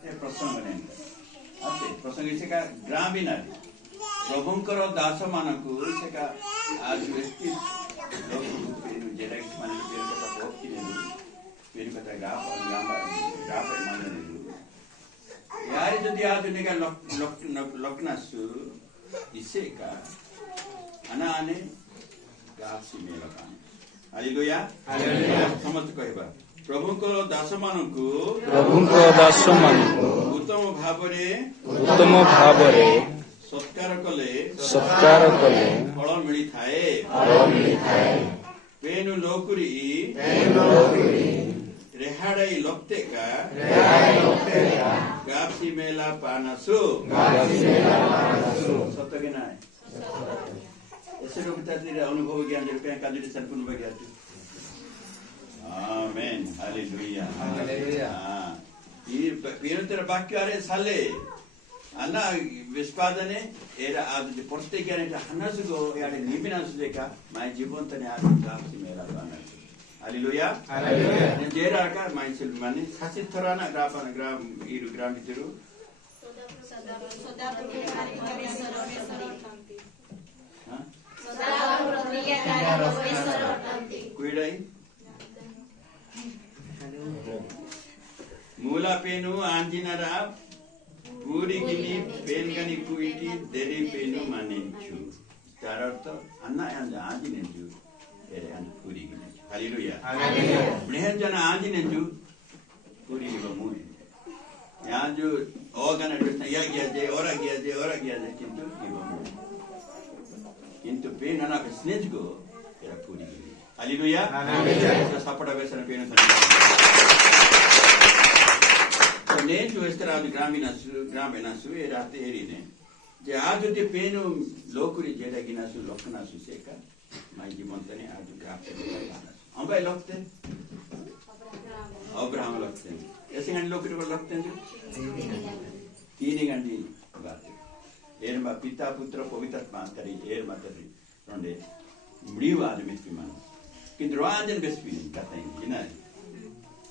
प्रसंग प्रसंग सेका ग्रामीण प्रभुंकर दास मानकु सेका आज व्यक्ति लोग जेरा माने पेर कथा भक्ति ने पेर कथा ग्राफ माने यार जदि आज नेका लक्नासु इसेका अनाने गासी मेलका हालेलुया हालेलुया समस्त कहबा प्रभुंको दास मानकु उत्तम भावरे सत्कार कले फल मिली थाए पेनु लोकुरी रेहाड़ाई लक्तेका गापसी मेला पानासु सत्य के ना ऐसे लोग तातिर अनुभव ज्ञान जब कहीं काजुरी संपूर्ण बगैर आमेन हालेलुया हालेलुया ये निरंतर वाक्य आरे साले अन्ना विस्पादने एरा आज जो पढ़ते क्या नहीं हन्नासुगो यारे नीबिना सुदेका माय जीवन तने आज गापसी मेला पानासु हालेलुया हालेलुया जेरा का माइंडसेट माने सासित थराना ग्राम इरु ग्राम बितरु कुइडाई मूला पेनु आंजिनरा पूरी गिनी पेनगनी कुइटी देरी पेनु माने छु तार अर्थ अन्ना आंजिने छु एरे अन पूरी गिनी हालेलुया हालेलुया ब्रेहन जना आंजिने छु पूरी गिबो मुई यहाँ जो ओगन प्रश्न या गया जे किंतु गिबो मुई किंतु पेन अना स्नेज गो एरा पूरी गिनी हालेलुया हालेलुया सपड़ा बेसन पेन नेन जो इस तरह ग्रामीणासु ये रात एरी ने जे आज ते पेनु लोकुरी जेडा गिनासु लोकनासु सेका माई जीवन तने आज ग्राफ अंबे लोकते अब्राहम लोकते ऐसे गण लोकुरी पर लोकते जो तीन गंडी बात एरमा पिता पुत्र पवित्र आत्मा करी एरमा तरी रोंडे मृत्यु आज मिस्त्री मान किंतु राजन बेस्पी कहते हैं ना